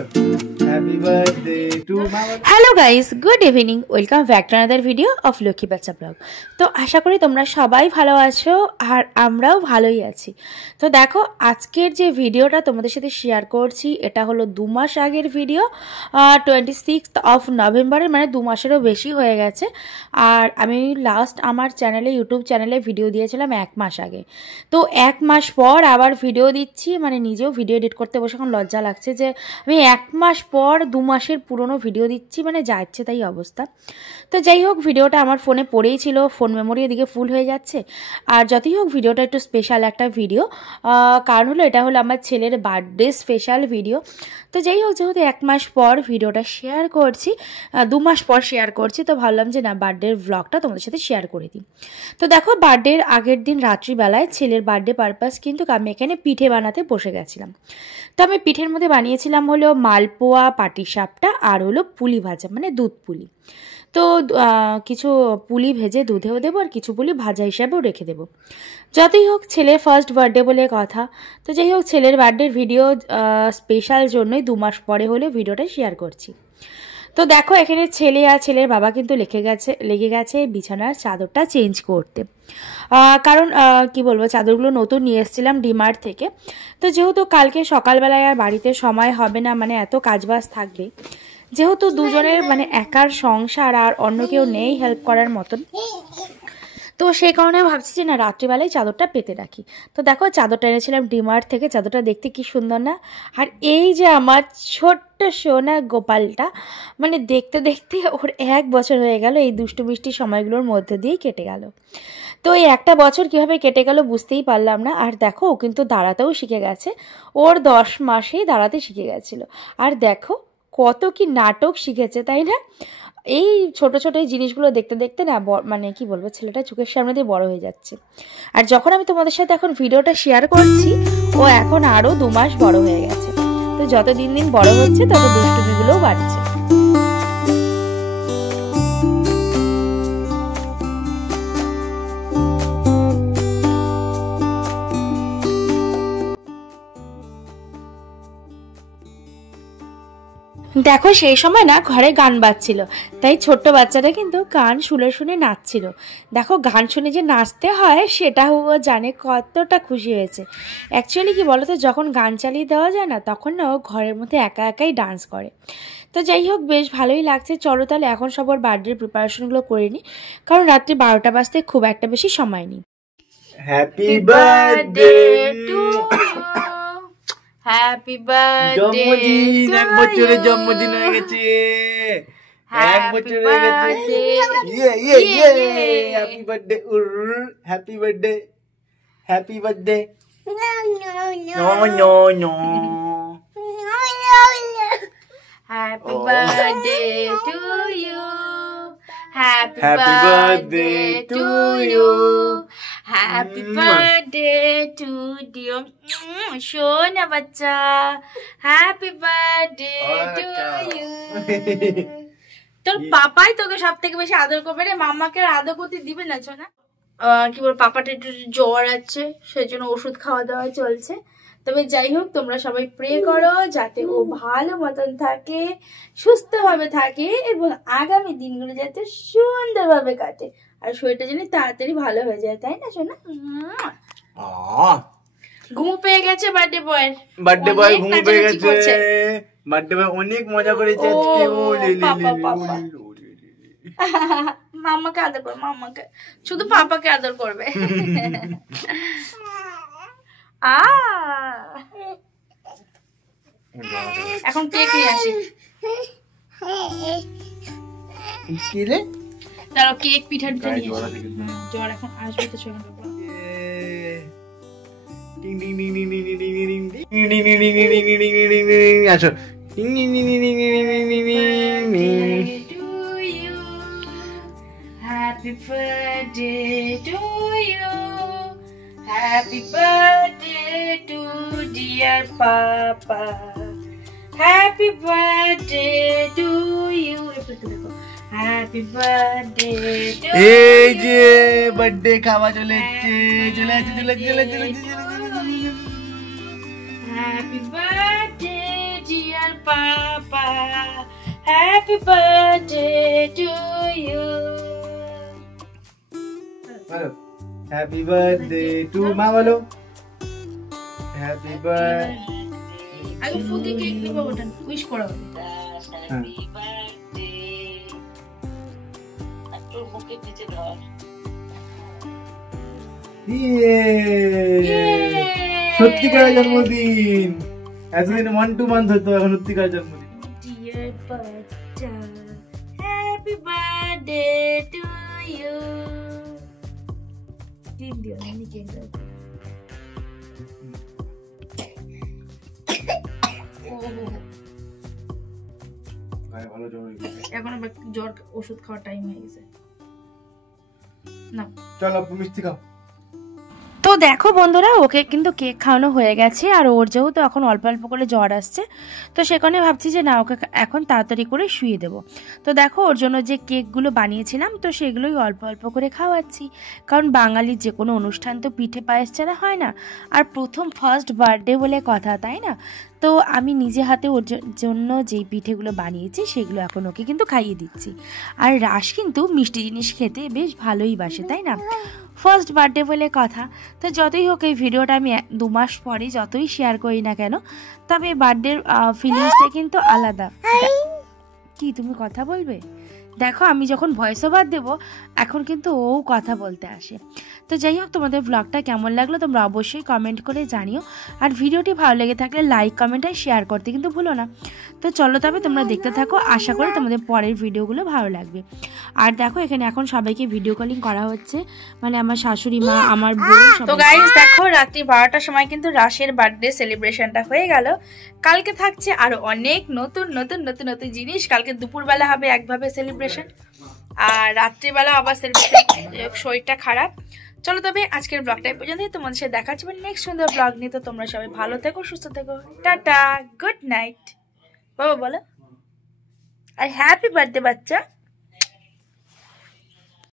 Happy birthday to Mama. Hello guys, good evening, welcome back to another video of Lakshmi বাচ্চা blog. তো আশা করি তোমরা সবাই ভালো আছো আর আমরাও ভালোই আছি। তো দেখো, আজকের যে ভিডিওটা তোমাদের সাথে শেয়ার করছি এটা হলো 2 মাস আগের ভিডিও, 26 অফ নভেম্বরের, মানে 2 মাসেরও বেশি হয়ে গেছে। আর আমি লাস্ট আমার চ্যানেলে, ইউটিউব চ্যানেলে ভিডিও দিয়েছিলাম 1 মাস আগে। তো 1 মাস পর আবার ভিডিও দিচ্ছি, মানে নিজেও ভিডিও এডিট করতে বসে এখন লজ্জা লাগছে যে আমি 1 মাস পর 2 মাসের পুরনো ভিডিও দিচ্ছি, মানে যা ইচ্ছে তাই অবস্থা। তো যাই হোক, ভিডিওটা আমার ফোনে পড়েই ছিল, ফোন মেমোরি এদিকে ফুল হয়ে যাচ্ছে। আর যতই হোক, ভিডিওটা একটু স্পেশাল একটা ভিডিও, কারণ হলো এটা হলো আমার ছেলের বার্থডে স্পেশাল ভিডিও। তো যাই হোক, যেহেতু 1 মাস পর ভিডিওটা শেয়ার করছি, 2 মাস পর শেয়ার করছি, তো ভাবলাম যে না, বার্থডের ভ্লগটা তোমাদের সাথে শেয়ার করে দিই। তো দেখো, বার্থডের আগের দিন রাত্রিবেলায় ছেলের বার্থডে পারপাস কিন্তু আমি এখানে পিঠে বানাতে বসে গেছিলাম। তো আমি পিঠের মধ্যে বানিয়েছিলাম হলো মালপোয়া, পাটিসাপটা আর হলো পুলি ভাজা, মানে দুধ পুলি। তো কিছু পুলি ভেজে দুধেও দেবো আর কিছু পুলি ভাজা হিসাবেও রেখে দেবো। যতই হোক, ছেলের ফার্স্ট বার্থডে বলে কথা। তো যাই হোক, ছেলের বার্থডের ভিডিও স্পেশাল জন্যই 2 মাস পরে হলে ভিডিওটা শেয়ার করছি। তো দেখো, এখানে ছেলে আর ছেলের বাবা কিন্তু লেগে গেছে বিছানার চাদরটা চেঞ্জ করতে। কারণ কি বলবো, চাদরগুলো নতুন নিয়ে এসেছিলাম ডিমার্ট থেকে। তো যেহেতু কালকে সকালবেলায় আর বাড়িতে সময় হবে না, মানে এত কাজবাজ থাকবে, যেহেতু দুজনের মানে একার সংসার আর অন্য কেউ নেই হেল্প করার মতন, তো সেই কারণে ভাবছি যে না, রাত্রিবেলায় চাদরটা পেতে রাখি। তো দেখো, চাদরটা এনেছিলাম ডিমার্ট থেকে। চাদরটা দেখতে কি সুন্দর না? আর এই যে আমার ছোট্ট সোনা গোপালটা, মানে দেখতে দেখতে ওর 1 বছর হয়ে গেল, এই দুষ্টু মিষ্টি সময়গুলোর মধ্যে দিয়েই কেটে গেল। তো এই 1 বছর কীভাবে কেটে গেল বুঝতেই পারলাম না। আর দেখো, ও কিন্তু দাঁড়াতেও শিখে গেছে, ওর 10 মাসেই দাঁড়াতে শিখে গেছিলো। আর দেখো কত কি নাটক শিখেছে, তাই না? এই ছোট ছোট এই জিনিসগুলো দেখতে দেখতে না, মানে কি বলবো, ছেলেটা চোখের সামনে দিয়ে বড় হয়ে যাচ্ছে। আর যখন আমি তোমাদের সাথে এখন ভিডিওটা শেয়ার করছি, ও এখন আরও 2 মাস বড় হয়ে গেছে। তো যত দিন দিন বড় হচ্ছে তত দুষ্টুমিগুলোও বাড়ছে। দেখো, সেই সময় না ঘরে গান বাজছিল, তাই ছোট্ট বাচ্চাটা কিন্তু গান শুনে শুনে নাচছিল। দেখো, গান শুনে যে নাচতে হয় সেটা ও জানে, কতটা খুশি হয়েছে। অ্যাকচুয়ালি কি বলতো, যখন গান চালিয়ে দেওয়া যায় না, তখন না ও ঘরের মধ্যে একা একাই ডান্স করে। তো যাই হোক, বেশ ভালোই লাগছে। চলো তাহলে এখন সবার বার্থডের প্রিপারেশনগুলো করে নিই, কারণ রাত্রি 12টা বাজতে খুব একটা বেশি সময় নেই। Happy birthday two happy birthday, জন্মদিন, 1 বছরের জন্মদিন হয়ে গেছে। 1 বছর হয়ে গেছে। Happy birthday, happy birthday, happy birthday. No happy birthday to you, happy happy birthday to you, happy birthday to ডিও সোনা বাচ্চা, হ্যাপি বার্থডে টু ইউ। তোর পাপাই তোকে সব থেকে বেশি আদর করবে রে, মামাকে আদর করতে দিবে না সোনা। কি বল, পাপাটা একটু জ্বর আছে, সেজন্য ওষুধ খাওয়া দাওয়া চলছে। তবে যাই হোক, তোমরা সবাই প্রে করো যাতে ও ভালো মতন থাকে, সুস্থভাবে থাকে এবং আগামী দিনগুলো যাতে সুন্দরভাবে কাটে, আর শরীরটা যেন তাড়াতাড়ি ভালো হয়ে যায়, তাই না সোনা? ঘুম পেয়ে গেছে বার্থডে বয় ঘুম পেয়ে গেছে। বার্থডে বয় অনেক মজা করেছে আজকে। মামাকে আদর করবে, মামাকে শুধু পাপাকে আদর করবে। এখন কেক নিয়ে আসি। দাঁড়াও, কেক পিঠা নিয়ে আসি। জ্বর এখন আসবে তো, চলো। আসো। Happy birthday to you, happy birthday to dear Papa, happy birthday to you, happy birthday to you। এই যে বার্থডে খাওয়া চলে যাচ্ছে। Happy birthday dear Papa, happy birthday to you. Happy birthday to মা বলো হ্যাপি বার্থডে আগে ফুকে cake নিবো ওটা উইশ করো হ্যাপি বার্থডে একটু মুখে নিচে ধর সত্যিকার জন্মদিন এতদিন 1-2 মান্থ হতো এখন সত্যিকার জন্মদিন ডিয়ার বাচ্চা হ্যাপি বার্থডে টু ইউ দিন দিও নি কেক দাও ভালো জ্বর হয়ে গেছে এখন আবার জ্বর ওষুধ খাওয়ার টাইম হয়ে গেছে না চলো মিষ্টি খাও তো দেখো বন্ধুরা ওকে কিন্তু কেক খাওয়ানো হয়ে গেছে আর ওর যেহেতু এখন অল্প অল্প করে জ্বর আসছে তো সেখানে ভাবছি যে না ওকে এখন তাড়াতাড়ি করে শুয়ে দেবো তো দেখো ওর জন্য যে কেকগুলো বানিয়েছিলাম তো সেগুলোই অল্প অল্প করে খাওয়াচ্ছি কারণ বাঙালির যে কোনো অনুষ্ঠান তো পিঠে পায়েস ছাড়া হয় না আর প্রথম ফার্স্ট বার্থডে বলে কথা তাই না তো আমি নিজে হাতে ওর জন্য যেই পিঠেগুলো বানিয়েছি সেগুলো এখন ওকে কিন্তু খাইয়ে দিচ্ছি আর রাস কিন্তু মিষ্টি জিনিস খেতে বেশ ভালোই বাসে তাই না ফার্স্ট বার্থডে বলে কথা তো যতই হোক এই ভিডিওটা আমি 2 মাস পরে যতই শেয়ার করি না কেন তবে বার্থডের ফিলিংসটা কিন্তু আলাদা কি তুমি কথা বলবে দেখো আমি যখন ভয়েস ওভার দেবো এখন কিন্তু ও কথা বলতে আসে তো যাই হোক তোমাদের ব্লগটা কেমন লাগলো তোমরা অবশ্যই কমেন্ট করে জানিও আর ভিডিওটি ভালো লেগে থাকলে লাইক কমেন্ট আর শেয়ার করতে কিন্তু ভুলো না তো চলো তবে তোমরা দেখতে থাকো আশা করি তোমাদের পরের ভিডিওগুলো ভালো লাগবে আর দেখো এখানে এখন সবাইকে ভিডিও কলিং করা হচ্ছে মানে আমার শাশুড়ি মা আমার বোন তো গাইস দেখো রাত্রি 12টার সময় কিন্তু রাশের বার্থডে সেলিব্রেশনটা হয়ে গেল কালকে থাকছে আর অনেক নতুন নতুন নতুন নতুন জিনিস কালকে দুপুরবেলা হবে একভাবে সেলিব্রেশন আর রাত্রিবেলা আবার সেলিব্রেশন শরীরটা খারাপ চলো তবে আজকের ব্লগটা এই পর্যন্তই তোমাদের সাথে দেখা যাবে নেক্সট সুন্দর ব্লগ নিয়ে তো তোমরা সবাই ভালো থেকো সুস্থ থেকো টাটা গুড নাইট বাবা বলো আর হ্যাপি বার্থডে বাচ্চা